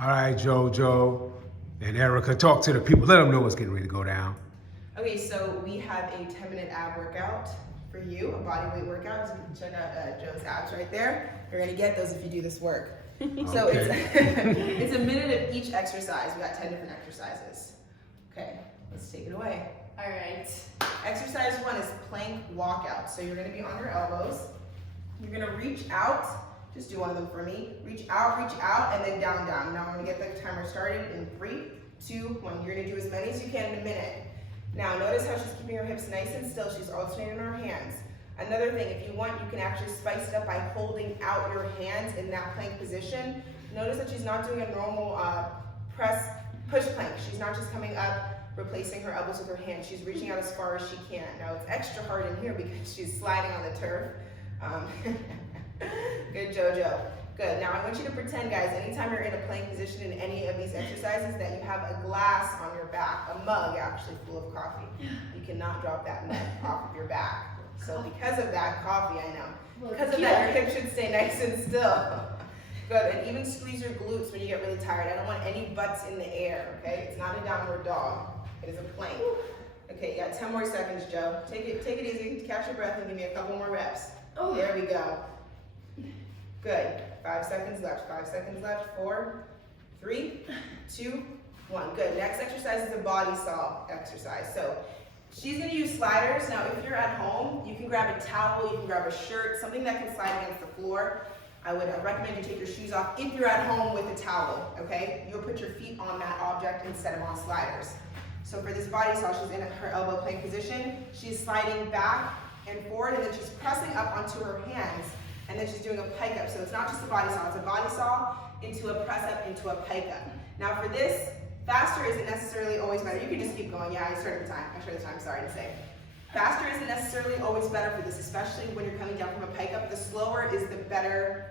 All right, Jojo and Erica, talk to the people. Let them know what's getting ready to go down. Okay, so we have a 10-minute ab workout for you, a body weight workout. So you can check out Joe's abs right there. You're gonna get those if you do this work. So it's a minute of each exercise. We got 10 different exercises. Okay, let's take it away. All right. Exercise 1 is plank walkout. So you're gonna be on your elbows. You're gonna reach out. Just do one of them for me. Reach out, and then down, down. Now I'm gonna get the timer started in 3, 2, 1. You're gonna do as many as you can in a minute. Now notice how she's keeping her hips nice and still. She's alternating her hands. Another thing, if you want, you can actually spice it up by holding out your hands in that plank position. Notice that she's not doing a normal push plank. She's not just coming up, replacing her elbows with her hands. She's reaching out as far as she can. Now it's extra hard in here because she's sliding on the turf. Good, Jojo. Good. Now I want you to pretend, guys, anytime you're in a plank position in any of these exercises, that you have a glass on your back, a mug actually full of coffee. You cannot drop that mug off of your back. So because of that, coffee, I know. Because of that, your hips should stay nice and still. Good. And even squeeze your glutes when you get really tired. I don't want any butts in the air, okay? It's not a downward dog. It is a plank. Okay, you got 10 more seconds, Joe. Take it easy, catch your breath, and give me a couple more reps. Oh. There we go. Good. 5 seconds left. 5 seconds left. 4, 3, 2, 1. Good. Next exercise is a body saw exercise. So she's going to use sliders. Now, if you're at home, you can grab a towel, you can grab a shirt, something that can slide against the floor. I would recommend you take your shoes off if you're at home with a towel, okay? You'll put your feet on that object instead of on sliders. So for this body saw, she's in her elbow plank position. She's sliding back and forward, and then she's pressing up onto her hands, and then she's doing a pike up. So it's not just a body saw, it's a body saw into a press up into a pike up. Now for this, faster isn't necessarily always better. You can just keep going. Yeah, I started the time, sorry to say. Faster isn't necessarily always better for this, especially when you're coming down from a pike up. The slower is the better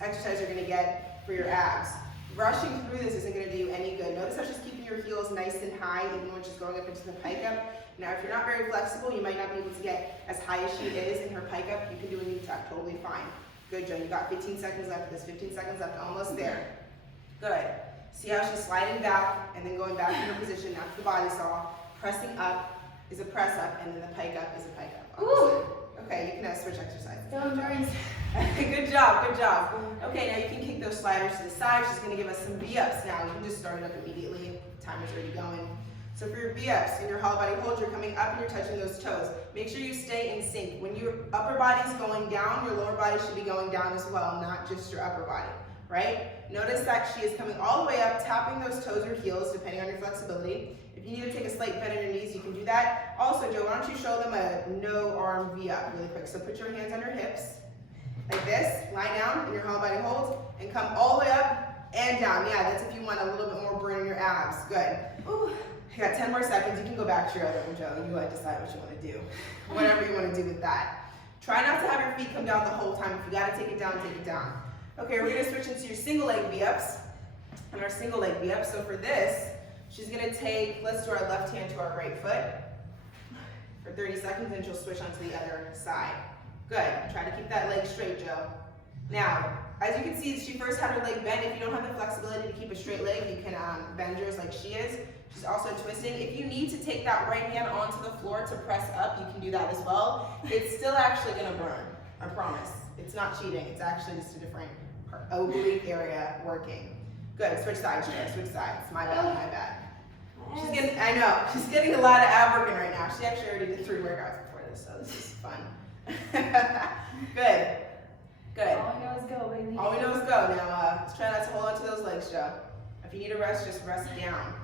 exercise you're gonna get for your abs. Rushing through this isn't gonna do you any good. Notice how she's keeping your heels nice and high even when she's going up into the pike up. Now, if you're not very flexible, you might not be able to get as high as she is in her pike up. You can do a knee tuck, totally fine. Good, Joe, you got 15 seconds left. There's 15 seconds left, almost there. Good. See how she's sliding back and then going back in her position. That's the body saw. Pressing up is a press up, and then the pike up is a pike up. Okay, you can switch exercises. Good job, good job. Okay, now you can kick those sliders to the side. She's gonna give us some V-ups now. You can just start it up immediately. Timer's already going. So for your V-ups, in your hollow body hold, you're coming up and you're touching those toes. Make sure you stay in sync. When your upper body's going down, your lower body should be going down as well, not just your upper body, right? Notice that she is coming all the way up, tapping those toes or heels, depending on your flexibility. If you need to take a slight bend in your knees, you can do that. Also, Joe, why don't you show them a no arm V-up really quick. So put your hands on your hips, like this, lie down in your hollow body hold, and come all the way up and down. Yeah, that's if you want a little bit more burn in your abs. Good. Ooh. You got 10 more seconds. You can go back to your other one, Joe. You decide what you want to do. Whatever you want to do with that. Try not to have your feet come down the whole time. If you got to take it down, take it down. Okay, we're going to switch into your single leg V-ups. And our single leg V-ups. So for this, she's going to take, let's do our left hand to our right foot for 30 seconds, and she'll switch onto the other side. Good. Try to keep that leg straight, Joe. Now, as you can see, she first had her leg bent. If you don't have the flexibility to keep a straight leg, you can bend yours like she is. She's also twisting. If you need to take that right hand onto the floor to press up, you can do that as well. It's still actually going to burn, I promise. It's not cheating. It's actually just a different oblique area working. Good. Switch sides, Joe. Switch sides. My bad, my bad. She's getting, I know, she's getting a lot of ab working right now. She actually already did 3 workouts before this, so this is fun. Good. Good. All we know is go, baby. All we know is go. Now, let's try not to hold on to those legs, Joe. If you need a rest, just rest down.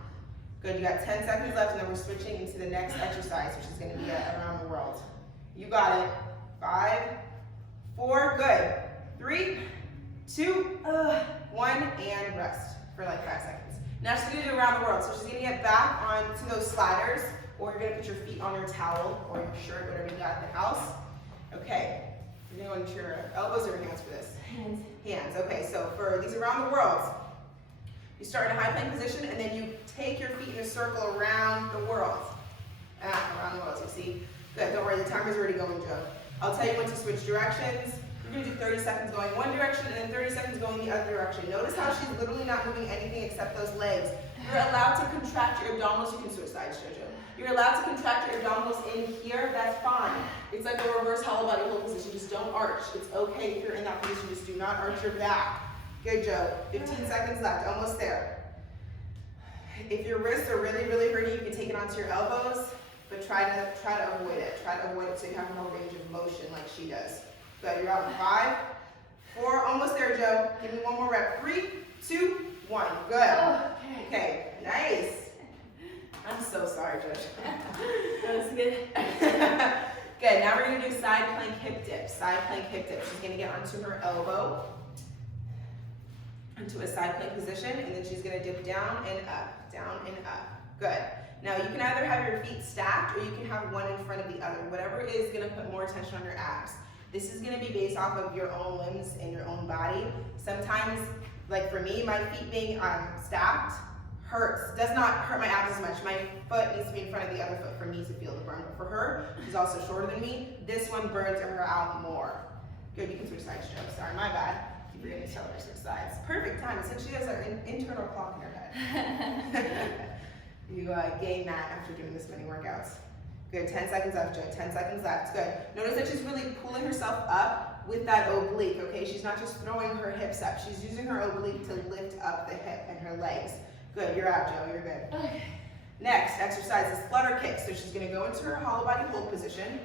Good. You got 10 seconds left, and then we're switching into the next exercise, which is going to be around the world. You got it. 5, 4, good. 3, 2, 1, and rest for like 5 seconds. Now she's going to do around the world. So she's going to get back onto those sliders, or you're going to put your feet on your towel or your shirt, whatever you got at the house. Okay. You're going to go into your elbows or your hands for this? Hands. Hands. Okay, so for these around the world, you start in a high plank position, and then you take your feet in a circle around the world. Around the world, you see? Good, don't worry, the timer's already going, Joe. I'll tell you when to switch directions. You're gonna do 30 seconds going one direction and then 30 seconds going the other direction. Notice how she's literally not moving anything except those legs. You're allowed to contract your abdominals. You can switch sides, Jojo. You're allowed to contract your abdominals in here, that's fine. It's like a reverse hollow body hold position. Just don't arch. It's okay if you're in that position. Just do not arch your back. Good, Joe. 15 seconds left, almost there. If your wrists are really, really hurting, you can take it onto your elbows, but try to avoid it. Try to avoid it so you have more range of motion like she does. Good, you're out in 5, 4, almost there, Joe. Give me one more rep. 3, 2, 1. Good. Oh, okay, nice. I'm so sorry, Jojo. That was good. Good, now we're gonna do side plank hip dip. Side plank hip dip. She's gonna get onto her elbow, into a side plank position, and then she's gonna dip down and up, down and up. Good. Now you can either have your feet stacked or you can have one in front of the other. Whatever is gonna put more tension on your abs. This is gonna be based off of your own limbs and your own body. Sometimes, like for me, my feet being stacked hurts, does not hurt my abs as much. My foot needs to be in front of the other foot for me to feel the burn. But for her, she's also shorter than me, this one burns her out more. Good, you can switch sides, Joe. Sorry, my bad. Keep forgetting to tell her to switch sides. Perfect time, since she has an internal clock in her head. You gain that after doing this many workouts. Good, 10 seconds left, Joe, 10 seconds left, good. Notice that she's really pulling herself up with that oblique, okay? She's not just throwing her hips up, she's using her oblique to lift up the hip and her legs. Good, you're out, Joe, you're good. Okay. Next exercise is flutter kicks. So she's gonna go into her hollow body hold position.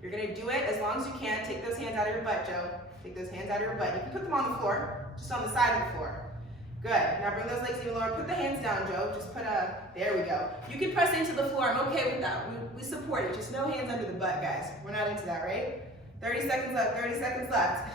You're gonna do it as long as you can. Take those hands out of your butt, Joe. Take those hands out of your butt. You can put them on the floor, just on the side of the floor. Good, now bring those legs even lower. Put the hands down, Joe. Just put there we go. You can press into the floor, I'm okay with that. We support it, just no hands under the butt, guys. We're not into that, right? 30 seconds left, 30 seconds left.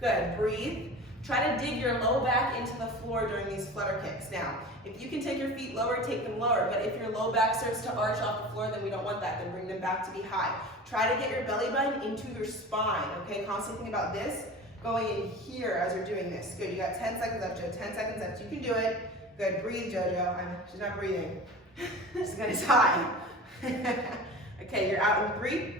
Good, breathe. Try to dig your low back into the floor during these flutter kicks. Now, if you can take your feet lower, take them lower. But if your low back starts to arch off the floor, then we don't want that. Then bring them back to be high. Try to get your belly button into your spine, okay? Constantly think about this, going in here as you're doing this. Good, you got 10 seconds left, Joe, 10 seconds left. You can do it. Good, breathe, Jojo. She's not breathing. She's gonna die. Okay, you're out in 3,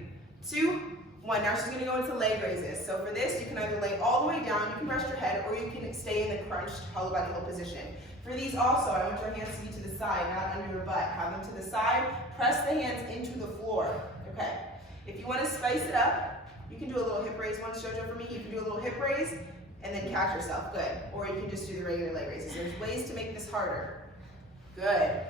2, 1. Now she's gonna go into leg raises. So for this, you can either lay all the way down, you can rest your head, or you can stay in the crunched hollow body hold position. For these also, I want your hands to be to the side, not under your butt. Have them to the side, press the hands into the floor, okay? If you wanna spice it up, you can do a little hip raise once, Jojo, for me. You can do a little hip raise and then catch yourself, good. Or you can just do the regular leg raises. There's ways to make this harder. Good.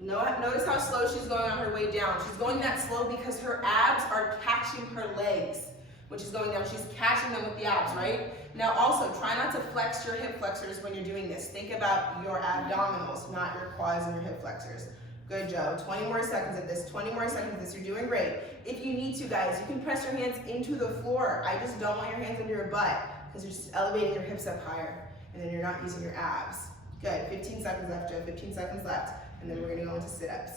Notice how slow she's going on her way down. She's going that slow because her abs are catching her legs. When she's going down, she's catching them with the abs, right? Now also, try not to flex your hip flexors when you're doing this. Think about your abdominals, not your quads and your hip flexors. Good, Joe. 20 more seconds of this, 20 more seconds of this. You're doing great. If you need to, guys, you can press your hands into the floor. I just don't want your hands under your butt because you're just elevating your hips up higher and then you're not using your abs. Good, 15 seconds left, Joe, 15 seconds left. And then we're gonna go into sit-ups.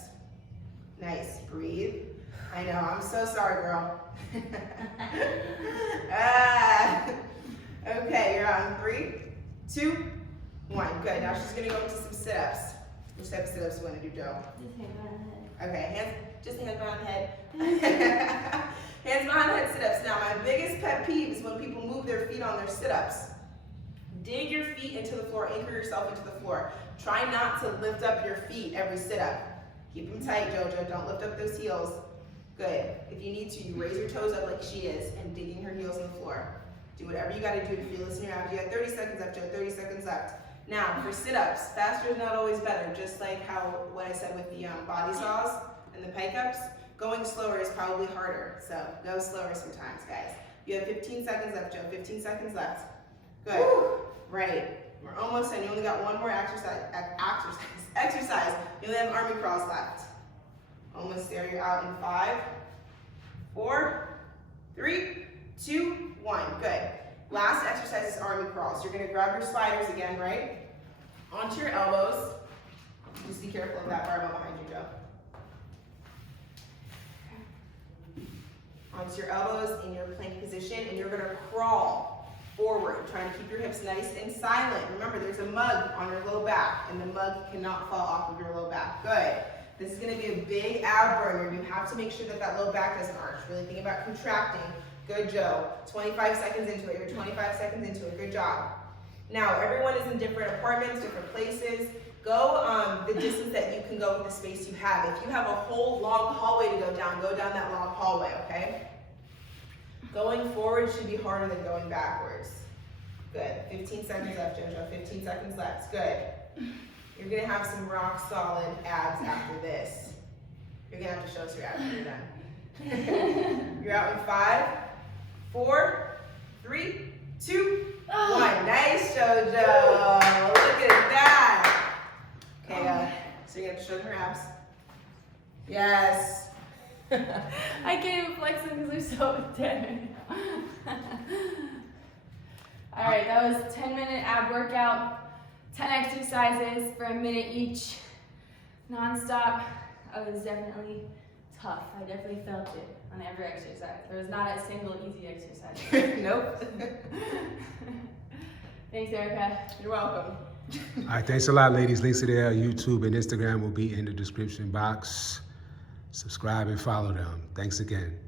Nice, breathe. I know, I'm so sorry, girl. Okay, you're out in 3, 2, 1. Good, now she's gonna go into some sit-ups. Which type of sit-ups do you wanna do, Joe? Okay, just hands behind the head. Hands behind the head sit-ups. Now, my biggest pet peeve is when people move their feet on their sit-ups. Dig your feet into the floor, anchor yourself into the floor. Try not to lift up your feet every sit-up. Keep them tight, Jojo. Don't lift up those heels. Good. If you need to, you raise your toes up like she is and digging her heels in the floor. Do whatever you gotta do to feel this in your abs. You got 30 seconds left, Joe. 30 seconds left. Now, for sit-ups, faster is not always better. Just like what I said with the body saws and the pike ups, going slower is probably harder. So go slower sometimes, guys. You have 15 seconds left, Joe. 15 seconds left. Good. Woo. Right. We're almost done. You only got one more exercise. You only have army crawls left. Almost there. You're out in 5, 4, 3, 2, 1. Good. Last exercise is army crawls. You're going to grab your sliders again, right? Onto your elbows. Just be careful of that barbell behind you, Joe. Onto your elbows in your plank position, and you're going to crawl forward, trying to keep your hips nice and silent. Remember, there's a mug on your low back, and the mug cannot fall off of your low back. Good. This is going to be a big ab burner. You have to make sure that that low back doesn't arch. Really think about contracting. Good, Joe. 25 seconds into it. You're 25 seconds into it. Good job. Now, everyone is in different apartments, different places. Go the distance that you can go with the space you have. If you have a whole long hallway to go down that long hallway, okay? Going forward should be harder than going backwards. Good. 15 seconds left, Jojo. 15 seconds left. Good. You're going to have some rock solid abs after this. You're going to have to show us your abs when you're done. You're out in 5, 4, 3, 2, 1. Nice, Jojo. Look at that. Okay, so you're going to have to show them your abs. Yes. I can't even flex them because they're so dead right now. All right, that was 10-minute ab workout, 10 exercises for a minute each, non-stop. It was definitely tough. I definitely felt it on every exercise. There was not a single easy exercise. Nope. Thanks, Erica. You're welcome. All right, thanks a lot, ladies. Links to their YouTube and Instagram will be in the description box. Subscribe and follow them. Thanks again.